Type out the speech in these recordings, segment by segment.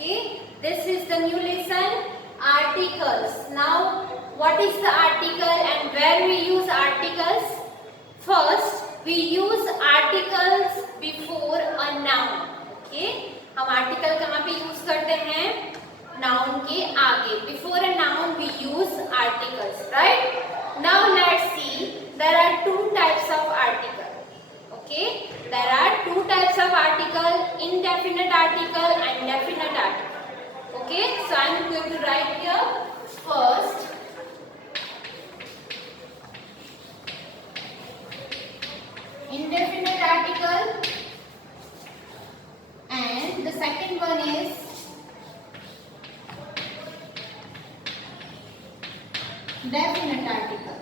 Okay, this is the new lesson, articles. Now, what is the article and where we use articles? First, we use articles before a noun. Okay, हम article कहाँ पे use करते हैं? Noun के आगे. Before a noun, we use articles, right? Now, let's see. There are two types of article. Okay, there are two types of article, indefinite article and definite article. Okay, so I am going to write here first indefinite article and the second one is definite article.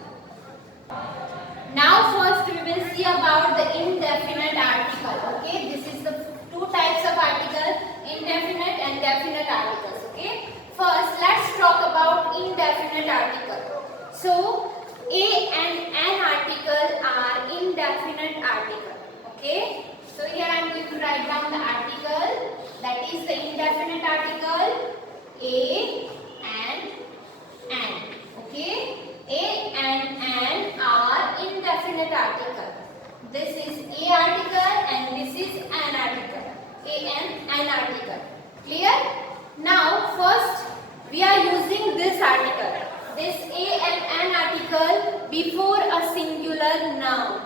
Now first we will see about the indefinite article. Okay, this is the two types of article, indefinite and definite articles. Okay, first let's talk about indefinite article. So a and an article are indefinite article. Okay, so here I am going to write down the article, that is the indefinite article, a and an. Okay, a and an are indefinite article. This is a article and this is an article. A and an article. Clear? Now first we are using this article, this a and an article before a singular noun.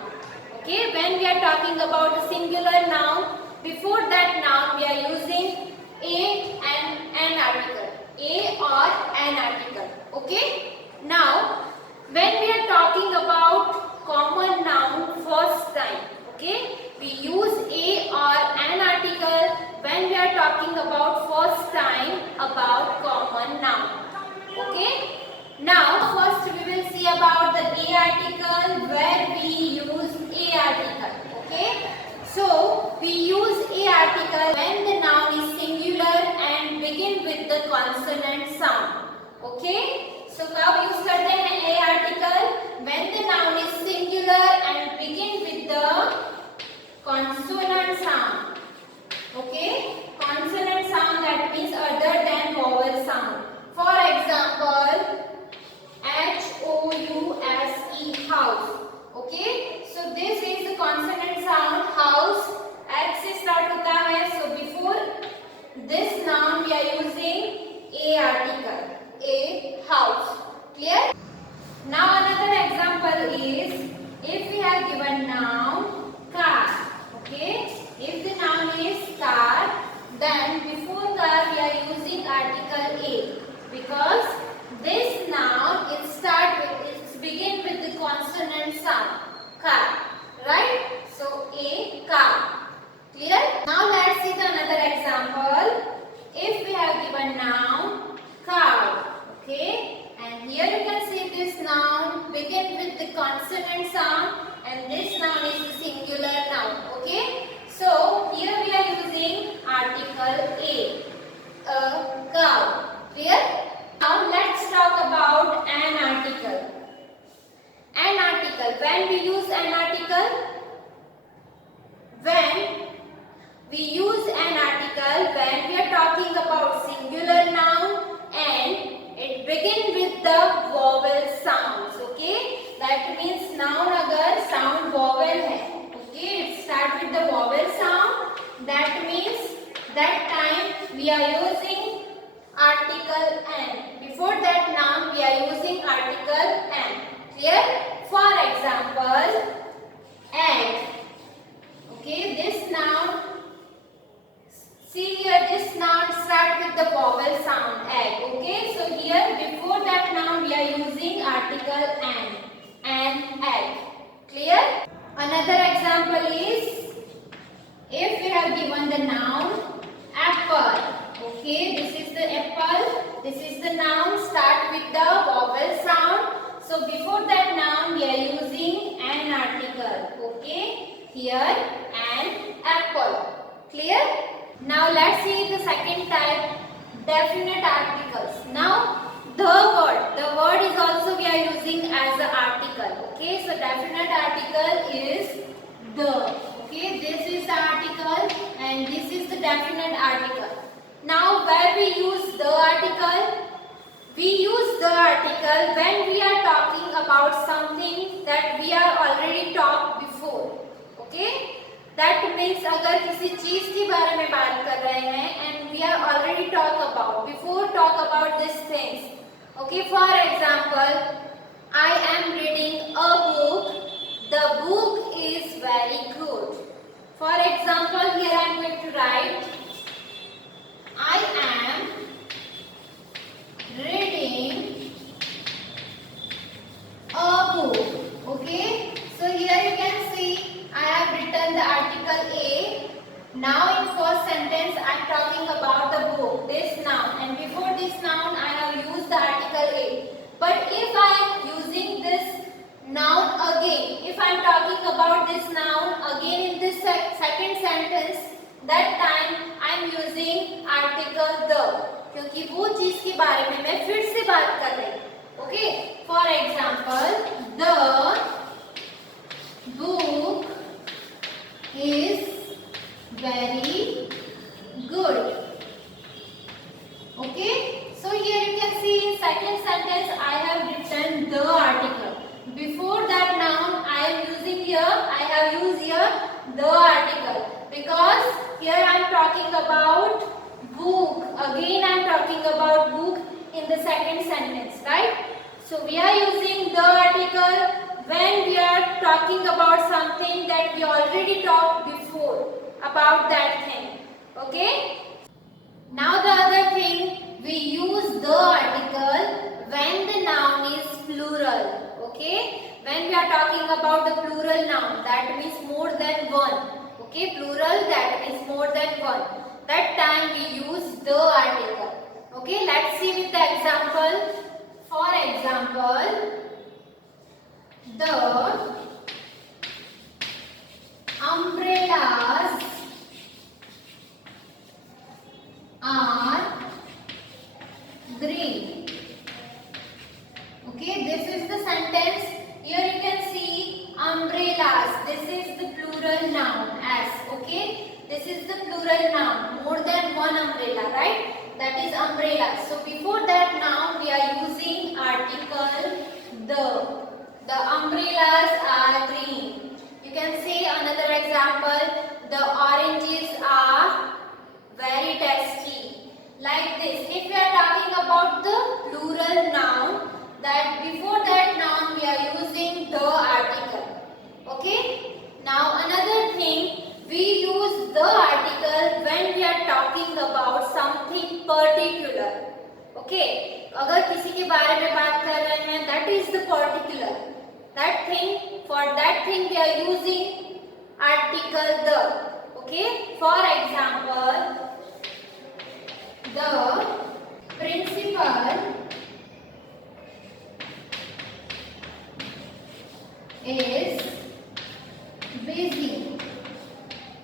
Okay, when we are talking about a singular noun, before that noun we are using a and an article. A or an article. Okay? Now when we are talking about common noun first time, okay, we use a or an article when we are talking about first time about common noun. Okay, now first we will see about the a article where we use a article. Okay, so we use a article when the noun is singular and begin with the consonant sound. Okay, so कब use करते हैं a article when the noun is singular and begin with the consonant sound. Okay, consonant sound, that means other than vowel sound. For example, house, house. Okay, so this is the consonant sound house. H से start होता है. So before this noun we are using a article. A house. Clear? Now another example is if we have given noun car. Okay, if the noun is car, then before car we are using article a, because this noun it's begin with the consonant sound car, right? So a car. Clear? Now let's see the another example. If we have given noun cow. Okay, and here you can see this noun begin with the consonant sound and this noun is the singular noun. Okay, so here we are using article a cow. Clear? Now let's talk about an article. An article, when we use an article, when we use an article when we are talking about singular noun and it begin with the vowel sounds. Okay, that means noun अगर sound vowel है, okay, it start with the vowel sound, that means that time we are using article an. Before that noun we are using article an. Clear? For example, egg. Okay, this noun, see here, this noun start with the vowel sound egg. Okay, so here before that noun we are using article an egg. Clear? Another example is if we have given the noun apple. Okay, this is the apple, this is the noun, start with the vowel sound. So before that noun we are using an article. Okay, here an apple. Clear? Now let's see the second type, definite articles. Now the word is also we are using as an article. Okay, so definite article is the. Okay, this is the article and this is the definite article. Now where when we are talking about something that we are already talked before. Okay, that means अगर किसी चीज के बारे में बात कर रहे हैं and we are already talk about these things. Okay, for example, I am reading a book. The book is very good. For example, here I am going to write, I am reading a book. Okay, so here you can see I have written the article A. Now in first sentence I am talking about the book, this noun, and before this noun I have used the article A. But if I am using this noun again, if I am talking about this noun again in this second sentence, that time I am using article the, क्योंकि वो चीज के बारे में मैं फिर से बात कर रही हूँ. Okay, for example, the book is very good. Okay, so here you can see in second sentence I have written the article. Before that noun I am using here, I have used here the article, because here I am talking about book. Again I am talking about book in the second sentence, right? So we are using the article when we are talking about something that we already talked before about that thing. Okay? Now the other thing, we use the article when the noun is plural. Okay? When we are talking about the plural noun, that means more than one. Okay? Plural, that means more than one. That time we use the article. Okay? Let's see with the example. For example, the umbrellas are green. Okay, this is the sentence. Here you can see umbrellas. This is the plural noun as. Okay, this is the plural noun. More than one umbrella, right? That is umbrella. So before that noun we are using article the. The umbrellas are green. You can see another example. The oranges are very tasty. Like this. If we are talking about the plural noun, that before that noun we are using the article. Okay? Now another thing, we use the article when we are talking about something particular. Okay? अगर किसी के बारे में बात कर रहे हैं, that is the particular. That thing, for that thing we are using article the. Okay? For example, the principal is busy.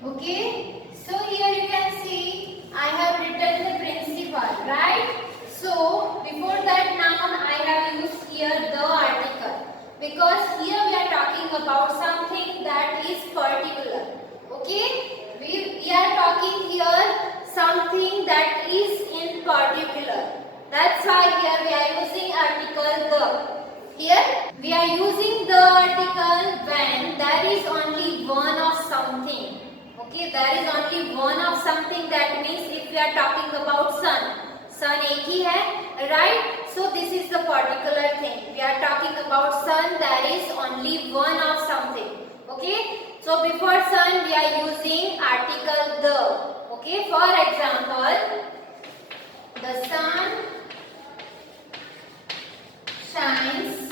Okay, so here you can see I have written the principal, right? So before that noun I have used here the article, because here we are talking about something that is particular. Okay, we are talking here something that is in particular. That's why here we are using article the. Here we are using the article when there is only one of something. Okay, there is only one of something. That means if we are talking about sun, sun एक ही है, right? So this is the particular thing. We are talking about sun. There is only one of something. Okay, so before sun we are using article the. Okay, for example, the sun shines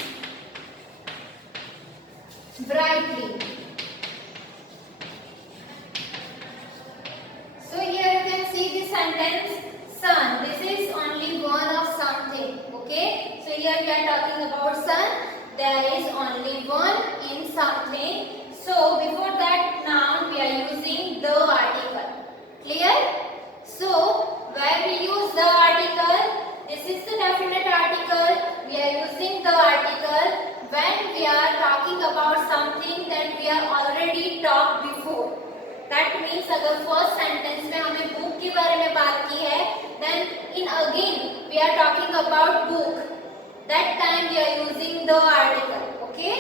brightly. So here you can see the sentence sun. This is only one of something. Okay, so here we are talking about sun. There is only one in something. So before that noun we are using the article. Clear? So where we use the article, this is the definite article. We are using the article when we are talking about something that we are already talked before. That means अगर first sentence में हमने book के बारे में बात की है, then in again we are talking about book. that time we are using the article. Okay?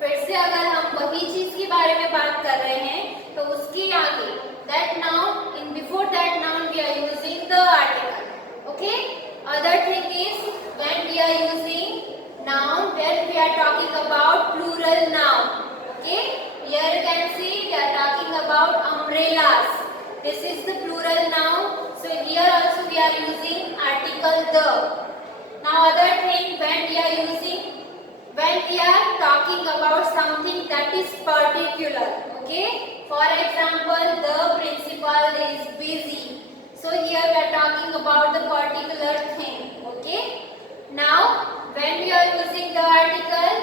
फिर से अगर हम वही चीज के बारे में बात कर रहे हैं तो उसके आगे that noun, in before that noun we are using the article. Okay? Other thing is when we are using noun, when we are talking about plural noun. Okay? Here you can see we are talking about umbrellas. This is the plural noun. So here also we are using article the. Now other thing when we are using, when we are talking about something that is particular. Okay? For example, the principal is busy. So here we are talking about the particular thing. Okay? Now when we are using the article,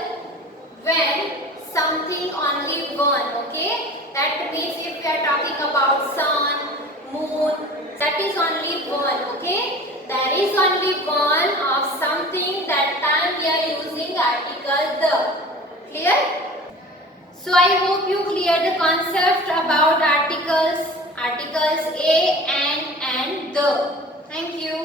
when something only one. Okay? That means if we are talking about sun, moon, that is only one. Okay? There is only one of something, that time we are using article the. Clear? So I hope you clear the concept about articles a, and the. Thank you.